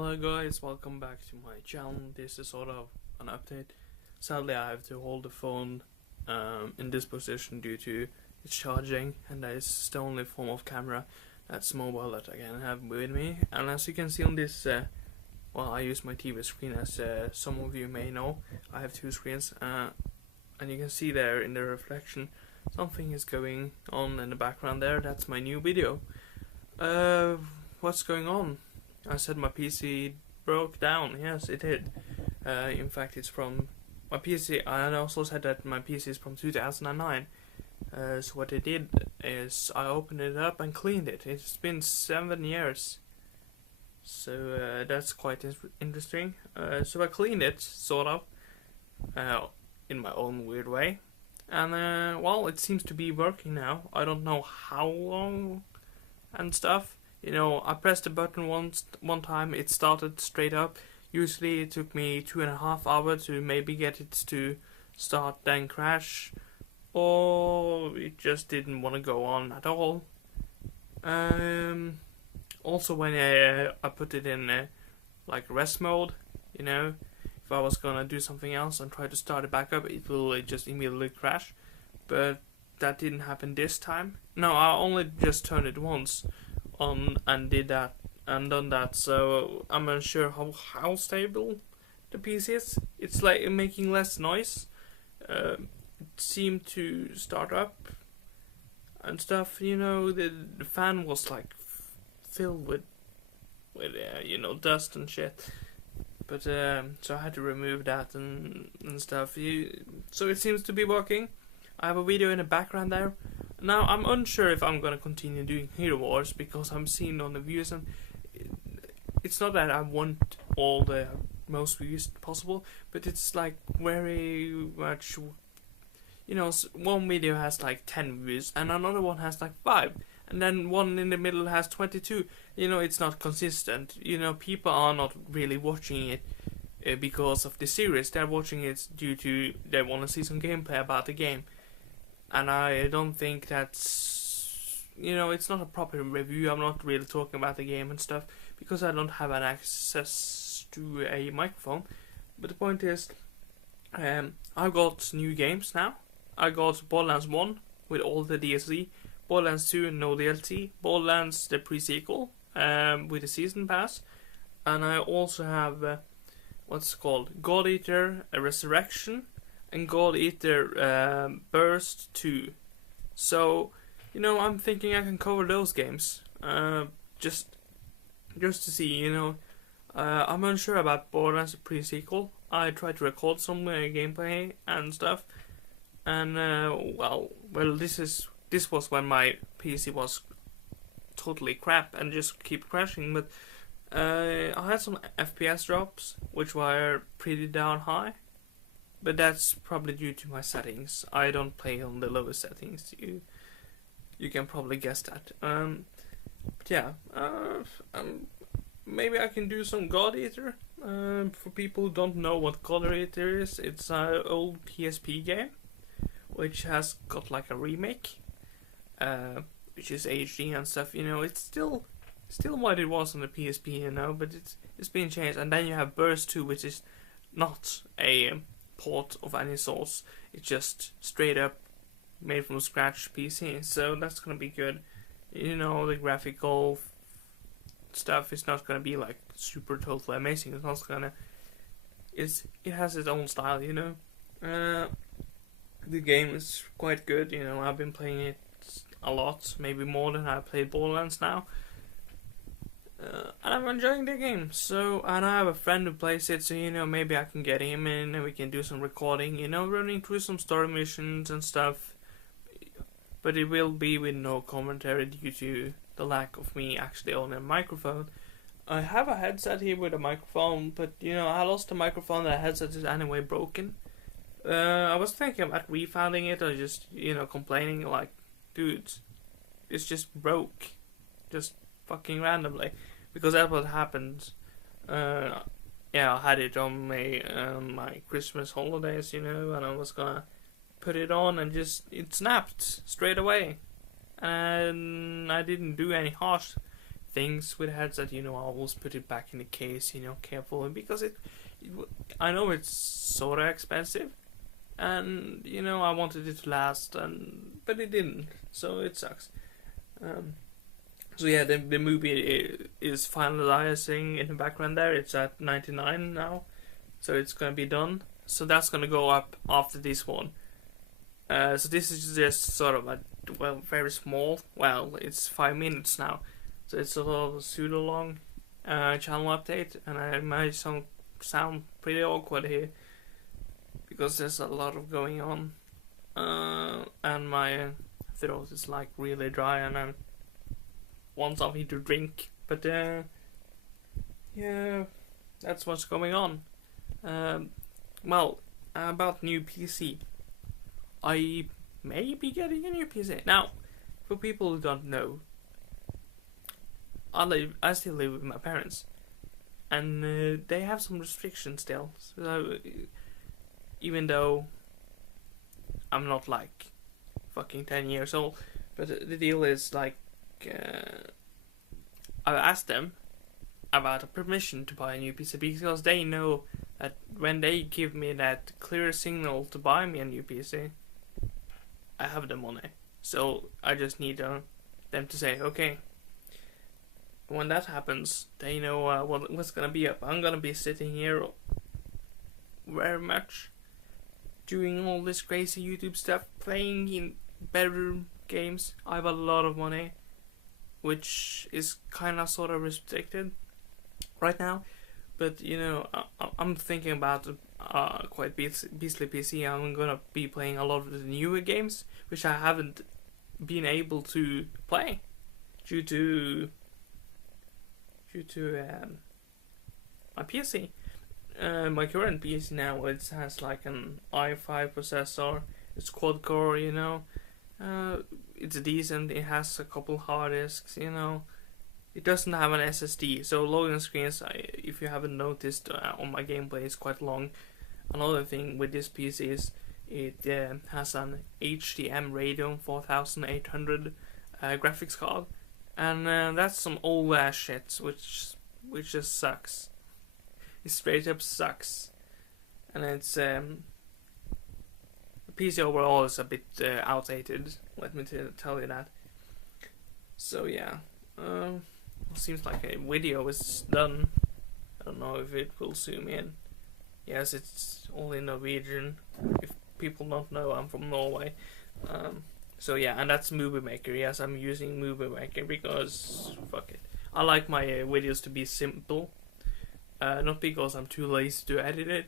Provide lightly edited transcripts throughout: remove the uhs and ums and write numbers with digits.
Hello guys, welcome back to my channel. This is sort of an update. Sadly I have to hold the phone in this position due to its charging, and that is the only form of camera that's mobile that I can have with me. And as you can see on this, I use my TV screen, as some of you may know. I have two screens, and you can see there in the reflection something is going on in the background there. That's my new video. What's going on? I said my PC broke down. Yes, it did. In fact, it's from my PC. I also said that my PC is from 2009. So what I did is I opened it up and cleaned it. It's been 7 years. So that's quite interesting. So I cleaned it, sort of, in my own weird way. And it seems to be working now. I don't know how long and stuff. You know, I pressed the button one time, it started straight up. Usually it took me 2.5 hours to maybe get it to start, then crash, or it just didn't want to go on at all. Also when I put it in like rest mode, you know, if I was gonna do something else and try to start it back up, it will just immediately crash. But that didn't happen this time. No, I only just turned it once on and did that and done that, so I'm unsure how stable the PC is. It's like making less noise. It seemed to start up and stuff. You know, the fan was like filled with you know, dust and shit. But so I had to remove that and stuff. So it seems to be working. I have a video in the background there. Now, I'm unsure if I'm gonna continue doing Hero Wars, because I'm seeing on the views, and it's not that I want all the most views possible, but it's like very much, you know, one video has like 10 views, and another one has like 5, and then one in the middle has 22. You know, it's not consistent. You know, people are not really watching it because of the series. They're watching it due to they want to see some gameplay about the game. And I don't think that's, you know, it's not a proper review. I'm not really talking about the game and stuff, because I don't have an access to a microphone. But the point is, I've got new games now. I got Borderlands 1 with all the DLC, Borderlands 2 no DLC, Borderlands the pre-sequel with the season pass, and I also have what's called God Eater, a Resurrection, and God Eater Burst 2. So, you know, I'm thinking I can cover those games. Just to see, you know. I'm unsure about Borderlands pre-sequel. I tried to record some gameplay and stuff. And this was when my PC was totally crap and just keep crashing. But I had some FPS drops, which were pretty down high. But that's probably due to my settings. I don't play on the lowest settings. You can probably guess that. But yeah, maybe I can do some God Eater. For people who don't know what God Eater is, it's an old PSP game, which has got like a remake, which is HD and stuff. You know, it's still what it was on the PSP, you know, but it's been changed. And then you have Burst 2, which is not a port of any source. It's just straight up made from scratch PC, so that's gonna be good. You know, the graphical stuff is not gonna be like super totally amazing. It's not gonna. It has its own style, you know. The game is quite good. You know, I've been playing it a lot, maybe more than I played Borderlands now. And I'm enjoying the game. So, and I have a friend who plays it, so, you know, maybe I can get him in and we can do some recording, you know, running through some story missions and stuff. But it will be with no commentary due to the lack of me actually owning a microphone. I have a headset here with a microphone, but, you know, I lost the microphone. The headset is anyway broken. I was thinking about refounding it, or just, you know, complaining like, dudes, it's just broke. Just fucking randomly, because that's what happened. Yeah, I had it on my Christmas holidays, you know, and I was gonna put it on, and just it snapped straight away, and I didn't do any harsh things with headset, I always put it back in the case, carefully, because I know it's sort of expensive, and I wanted it to last, but it didn't, so it sucks. So yeah, the movie is finalizing in the background there. It's at 99 now, so it's gonna be done. So that's gonna go up after this one. So this is just sort of very small. Well, it's 5 minutes now, so it's a little pseudo long channel update, and I might sound pretty awkward here because there's a lot of going on, and my throat is like really dry, and I want something to drink. But yeah, that's what's going on. Well, about new PC, I may be getting a new PC now. For people who don't know, I still live with my parents, and they have some restrictions still. So even though I'm not like fucking 10 years old, but the deal is like, I asked them about a permission to buy a new PC, because they know that when they give me that clear signal to buy me a new PC, I have the money. So I just need them to say, okay. When that happens, they know what's gonna be up. I'm gonna be sitting here very much doing all this crazy YouTube stuff, playing in bedroom games. I have a lot of money, which is kind of sort of restricted right now, but I'm thinking about quite beastly PC. I'm gonna be playing a lot of the newer games, which I haven't been able to play due to my PC. My current PC now, it has like an i5 processor. It's quad core, it's decent. It has a couple hard disks, It doesn't have an SSD, so loading screens, if you haven't noticed on my gameplay, is quite long. Another thing with this PC is it has an HDM Radeon 4800 graphics card, and that's some old ass shit, which just sucks. It straight up sucks, and it's the PC overall is a bit outdated. Let me tell you that. So yeah, seems like a video is done. I don't know if it will zoom in. Yes, it's only Norwegian. If people don't know, I'm from Norway. So yeah, and that's Movie Maker. Yes, I'm using Movie Maker because fuck it. I like my videos to be simple. Not because I'm too lazy to edit it,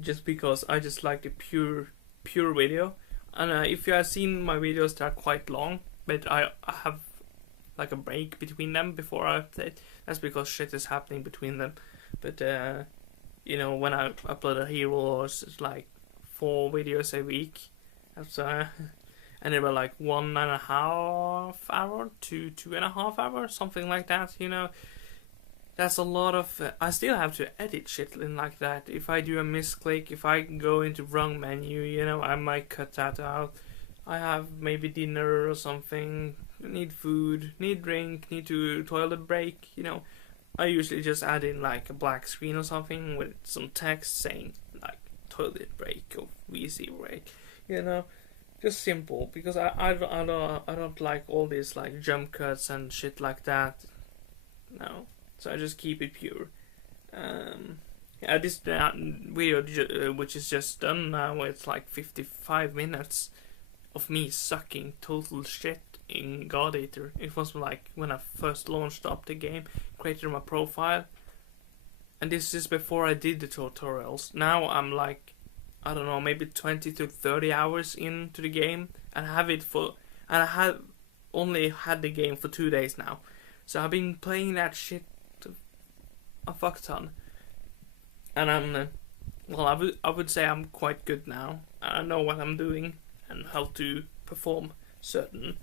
just because I just like the pure video. And if you have seen my videos, they're quite long, but I have like a break between them before I update. That's because shit is happening between them. But when I upload a hero, it's like 4 videos a week. And they were like 1.5 hour to 2.5 hours, something like that. That's a lot of. I still have to edit shit in like that. If I do a misclick, if I go into wrong menu, I might cut that out. I have maybe dinner or something. Need food, need drink, need to toilet break. I usually just add in like a black screen or something with some text saying like toilet break or WC break. Just simple, because I don't like all these like jump cuts and shit like that. No. So I just keep it pure. This video, which is just done now, it's like 55 minutes of me sucking total shit in God Eater. It was like when I first launched up the game, created my profile, and this is before I did the tutorials. Now I'm like, I don't know, maybe 20 to 30 hours into the game, and I have only had the game for 2 days now. So I've been playing that shit a fuck ton, and I would say I'm quite good now. I know what I'm doing and how to perform certain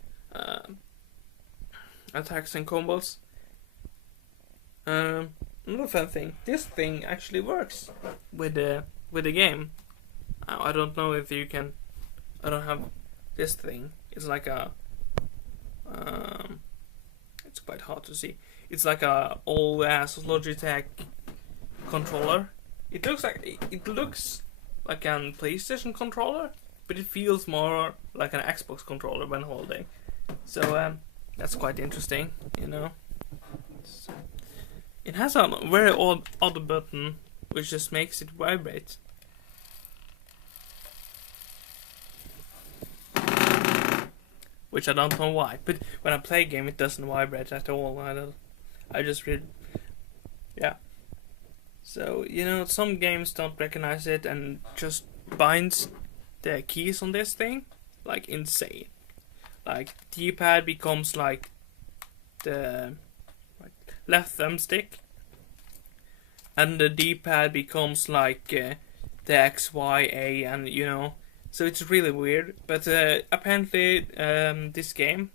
attacks and combos. Another fun thing, this thing actually works with the game. I don't know if you can. I don't have this thing. It's like a. It's quite hard to see. It's like a old ass Logitech controller. It looks like a PlayStation controller, but it feels more like an Xbox controller when holding. So that's quite interesting, you know. So, it has a very odd button, which just makes it vibrate. Which I don't know why, but when I play a game, it doesn't vibrate at all. I just read, yeah. So, you know, some games don't recognize it and just binds the keys on this thing like insane. Like D-pad becomes like the left thumbstick, and the D-pad becomes like the X, Y, A, and you know. So it's really weird, but apparently this game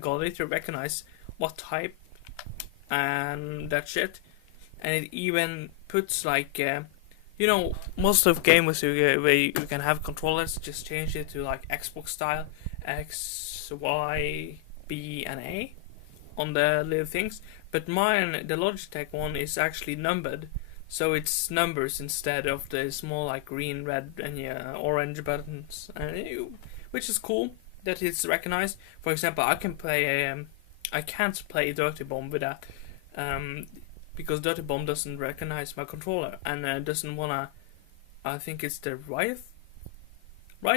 got it to recognize what type and that shit, and it even puts like you know, most of games where you can have controllers, just change it to like Xbox style, X, Y, B, and A on the little things. But mine, the Logitech one, is actually numbered. So it's numbers instead of the small like green, red, and orange buttons, which is cool that it's recognized. For example, I can't play Dirty Bomb with that, because Dirty Bomb doesn't recognize my controller and doesn't wanna. I think it's the right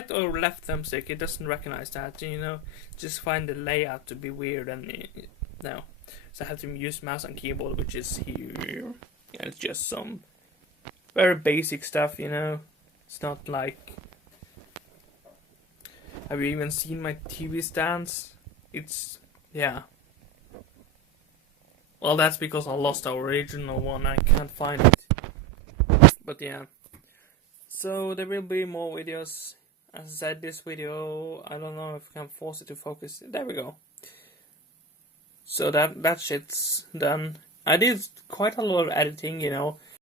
or left thumbstick. It doesn't recognize that. You know, just find the layout to be weird and no. So I have to use mouse and keyboard, which is here. And it's just some very basic stuff, you know. It's not like. Have you even seen my TV stands? It's yeah. Well, that's because I lost the original one. I can't find it. But yeah. So there will be more videos. As I said, this video, I don't know if I can force it to focus. There we go. So that shit's done. I did quite a lot of editing, you know.